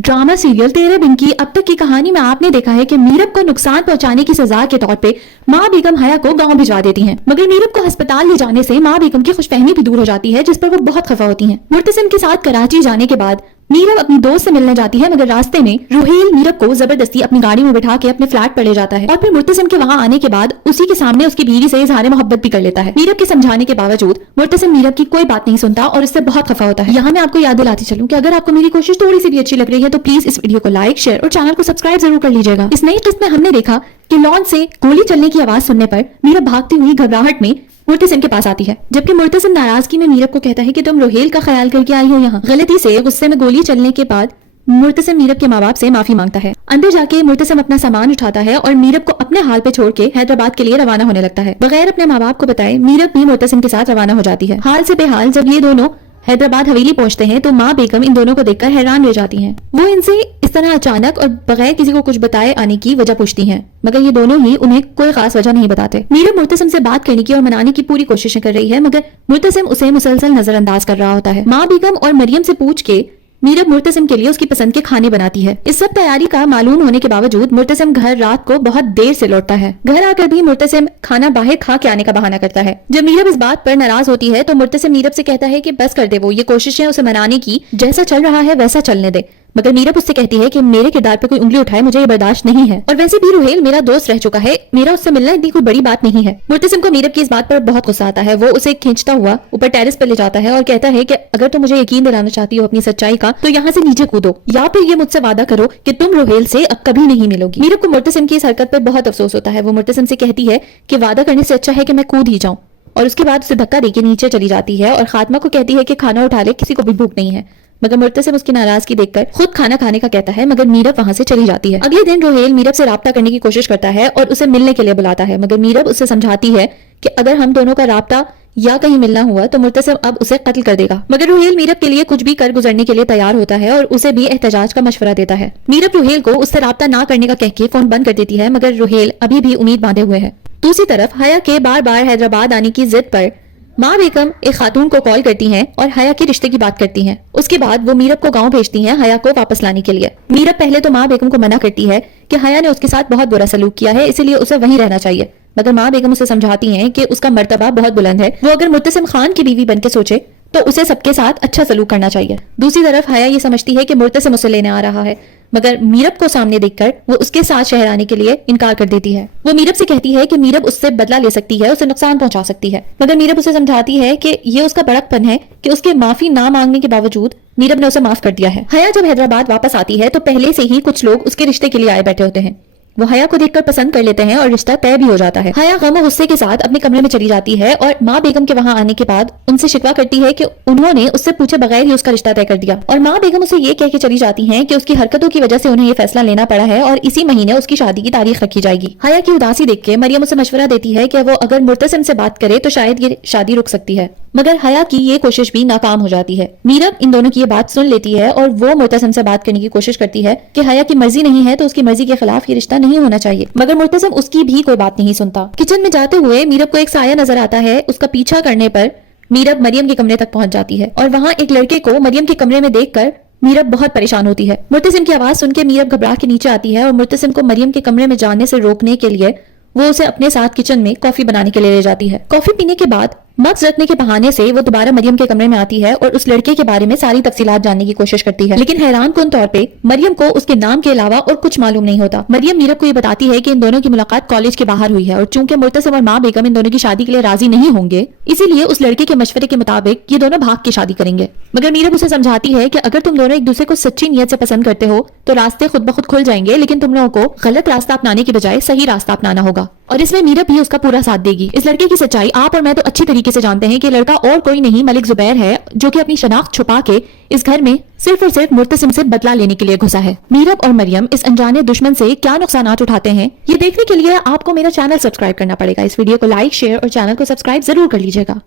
Drama serial तेरे बिन की अब तक की कहानी में आपने देखा है कि मीरब को नुकसान पहुंचाने की सजा के तौर पे माँ बेगम हया को गांव भिजवा देती हैं, मगर मीरब को अस्पताल ले जाने से माँ बेगम की खुशफहमी भी दूर हो जाती है, जिस पर वो बहुत खफा होती हैं। मुर्तसिम के साथ कराची जाने के बाद मीरब अपनी दोस्त से मिलने जाती है, मगर रास्ते में रुहेल मीरब को जबरदस्ती अपनी गाड़ी में बिठा के अपने फ्लैट पर ले जाता है और फिर मुर्तसिम के वहाँ आने के बाद उसी के सामने उसकी बीवी से इजहार मोहब्बत भी कर लेता है। मीरब के समझाने के बावजूद मुर्तसिम मीरब की कोई बात नहीं सुनता और इससे बहुत खफा होता है। यहाँ मैं आपको याद दिलाती चलूं कि अगर आपको मेरी कोशिश थोड़ी सी भी अच्छी लग रही है तो प्लीज इस वीडियो को लाइक, शेयर और चैनल को सब्सक्राइब जरूर कर लीजिएगा। इस नई किस्त में हमने देखा कि लॉन से गोली चलने की आवाज सुनने पर मीरब भागती हुई घबराहट में मुर्तसिम के पास आती है, जबकि मुर्तसिम नाराजगी में मीरब को कहता है कि तुम रुहेल का ख्याल करके आई हो यहाँ। गलती से गुस्से में गोली चलने के बाद मुर्तसिम मीरब के माँ बाप से माफी मांगता है। अंदर जाके मुर्तसिम अपना सामान उठाता है और मीरब को अपने हाल पे छोड़ के हैदराबाद के लिए रवाना होने लगता है। बगैर अपने माँ बाप को बताए मीरब भी मुर्तसिम के साथ रवाना हो जाती है। हाल से बेहाल जब ये दोनों हैदराबाद हवेली पहुंचते हैं तो माँ बेगम इन दोनों को देखकर हैरान रह जाती हैं। वो इनसे इस तरह अचानक और बगैर किसी को कुछ बताए आने की वजह पूछती हैं, मगर ये दोनों ही उन्हें कोई खास वजह नहीं बताते। मीरब मुर्तसिम से बात करने की और मनाने की पूरी कोशिशें कर रही है, मगर मुर्तसिम उसे मुसलसल नजरअंदाज कर रहा होता है। माँ बेगम और मरियम से पूछ के मीरब मुर्तसिम के लिए उसकी पसंद के खाने बनाती है। इस सब तैयारी का मालूम होने के बावजूद मुर्तसिम घर रात को बहुत देर से लौटता है। घर आकर भी मुर्तसिम खाना बाहर खा के आने का बहाना करता है। जब मीरब इस बात पर नाराज होती है तो मुर्तसिम मीरब से कहता है कि बस कर दे, वो ये कोशिशें उसे मनाने की जैसा चल रहा है वैसा चलने दे। मगर मीरब उससे कहती है कि मेरे किरदार पे कोई उंगली उठाए मुझे ये बर्दाश्त नहीं है, और वैसे भी रुहेल मेरा दोस्त रह चुका है, मेरा उससे मिलना इतनी कोई बड़ी बात नहीं है। मुर्तसिम को मीरब की इस बात पर बहुत गुस्सा आता है। वो उसे खींचता हुआ ऊपर टेरेस पर ले जाता है और कहता है कि अगर तुम मुझे यकीन दिलाना चाहती हो अपनी सच्चाई का तो यहाँ से नीचे कूदो, या फिर ये मुझसे वादा करो कि तुम रुहेल से अब कभी नहीं मिलोगी। मीरब को मुर्तसिम की इस हरकत पर बहुत अफसोस होता है। वो मुर्तसिम से कहती है कि वादा करने से अच्छा है कि मैं कूद ही जाऊं, और उसके बाद उसे धक्का देके नीचे चली जाती है और खात्मा को कहती है कि खाना उठा ले, किसी को भी भूख नहीं है। मगर मुर्तसिम उसकी नाराजगी देखकर खुद खाना खाने का कहता है, मगर मीरब वहां से चली जाती है। अगले दिन रुहेल मीरब से राब्ता करने की कोशिश करता है और उसे मिलने के लिए बुलाता है, मगर मीरब उसे समझाती है कि अगर हम दोनों का राब्ता या कहीं मिलना हुआ तो मुर्तसिम अब उसे कत्ल कर देगा। मगर रुहेल मीरब के लिए कुछ भी कर गुजरने के लिए तैयार होता है और उसे भी एहतजाज का मशवरा देता है। मीरब रुहेल को उससे राब्ता ना करने का कहके फोन बंद कर देती है, मगर रुहेल अभी भी उम्मीद बांधे हुए है। दूसरी तरफ हया के बार बार हैदराबाद आने की जिद पर माँ बेगम एक खातून को कॉल करती हैं और हया के रिश्ते की बात करती हैं। उसके बाद वो मीरब को गांव भेजती हैं हया को वापस लाने के लिए। मीरब पहले तो माँ बेगम को मना करती है कि हया ने उसके साथ बहुत बुरा सलूक किया है, इसीलिए उसे वहीं रहना चाहिए, मगर माँ बेगम उसे समझाती हैं कि उसका मर्तबा बहुत बुलंद है, वो अगर मुर्तसिम खान की बीवी बनके सोचे तो उसे सबके साथ अच्छा सलूक करना चाहिए। दूसरी तरफ हया ये समझती है कि मुर्तसिम उसे लेने आ रहा है, मगर मीरब को सामने देखकर वो उसके साथ शहर आने के लिए इनकार कर देती है। वो मीरब से कहती है कि मीरब उससे बदला ले सकती है, उसे नुकसान पहुंचा सकती है, मगर मीरब उसे समझाती है कि ये उसका बड़कपन है कि उसके माफी ना मांगने के बावजूद मीरब ने उसे माफ कर दिया है। हया जब हैदराबाद वापस आती है तो पहले से ही कुछ लोग उसके रिश्ते के लिए आए बैठे होते हैं। वो हया को देखकर पसंद कर लेते हैं और रिश्ता तय भी हो जाता है। हया गम और गुस्से के साथ अपने कमरे में चली जाती है और माँ बेगम के वहाँ आने के बाद उनसे शिकवा करती है कि उन्होंने उससे पूछे बगैर ही उसका रिश्ता तय कर दिया, और माँ बेगम उसे ये कह के चली जाती हैं कि उसकी हरकतों की वजह से उन्हें ये फैसला लेना पड़ा है और इसी महीने उसकी शादी की तारीख रखी जाएगी। हया की उदासी देख के मरियम उसे मशवरा देती है कि वो अगर मुर्तसिम से बात करे तो शायद ये शादी रुक सकती है, मगर हया की ये कोशिश भी नाकाम हो जाती है। मीरब इन दोनों की ये बात सुन लेती है और वो मुर्तसिम से बात करने की कोशिश करती है कि हया की मर्जी नहीं है तो उसकी मर्जी के खिलाफ ये रिश्ता नहीं होना चाहिए, मगर मुर्तसिम उसकी भी कोई बात नहीं सुनता। किचन में जाते हुए मीरब को एक साया नजर आता है। उसका पीछा करने पर मीरब मरियम के कमरे तक पहुंच जाती है और वहाँ एक लड़के को मरियम के कमरे में देखकर मीरब बहुत परेशान होती है। मुर्तसिम की आवाज सुन के मीरब घबरा के नीचे आती है और मुर्तसिम को मरियम के कमरे में जाने से रोकने के लिए वो उसे अपने साथ किचन में कॉफी बनाने के लिए ले जाती है। कॉफी पीने के बाद मग्ज रखने के बहाने से वो दोबारा मरियम के कमरे में आती है और उस लड़के के बारे में सारी तफसीलात जानने की कोशिश करती है, लेकिन हैरान कुन तौर पे मरियम को उसके नाम के अलावा और कुछ मालूम नहीं होता। मरियम मीरब को ये बताती है कि इन दोनों की मुलाकात कॉलेज के बाहर हुई है और चूंकि मुर्तसिम और माँ बेगम इन दोनों की शादी के लिए राजी नहीं होंगे, इसीलिए उस लड़के के मशवरे के मुताबिक ये दोनों भाग के शादी करेंगे। मगर मीरब उसे समझाती है कि अगर तुम दोनों एक दूसरे को सच्ची नीयत से पसंद करते हो तो रास्ते खुद ब खुद खुल जाएंगे, लेकिन तुम लोगों को गलत रास्ता अपनाने की बजाय सही रास्ता अपनाना होगा, और इसमें मीरब भी उसका पूरा साथ देगी। इस लड़के की सच्चाई आप और मैं तो अच्छी तरीके से जानते हैं कि लड़का और कोई नहीं मलिक जुबैर है, जो कि अपनी शनाख्त छुपा के इस घर में सिर्फ और सिर्फ मुर्तसिम से बदला लेने के लिए घुसा है। मीरब और मरियम इस अनजाने दुश्मन से क्या नुकसानात उठाते हैं, ये देखने के लिए आपको मेरा चैनल सब्सक्राइब करना पड़ेगा। इस वीडियो को लाइक, शेयर और चैनल को सब्सक्राइब जरूर कर लीजिएगा।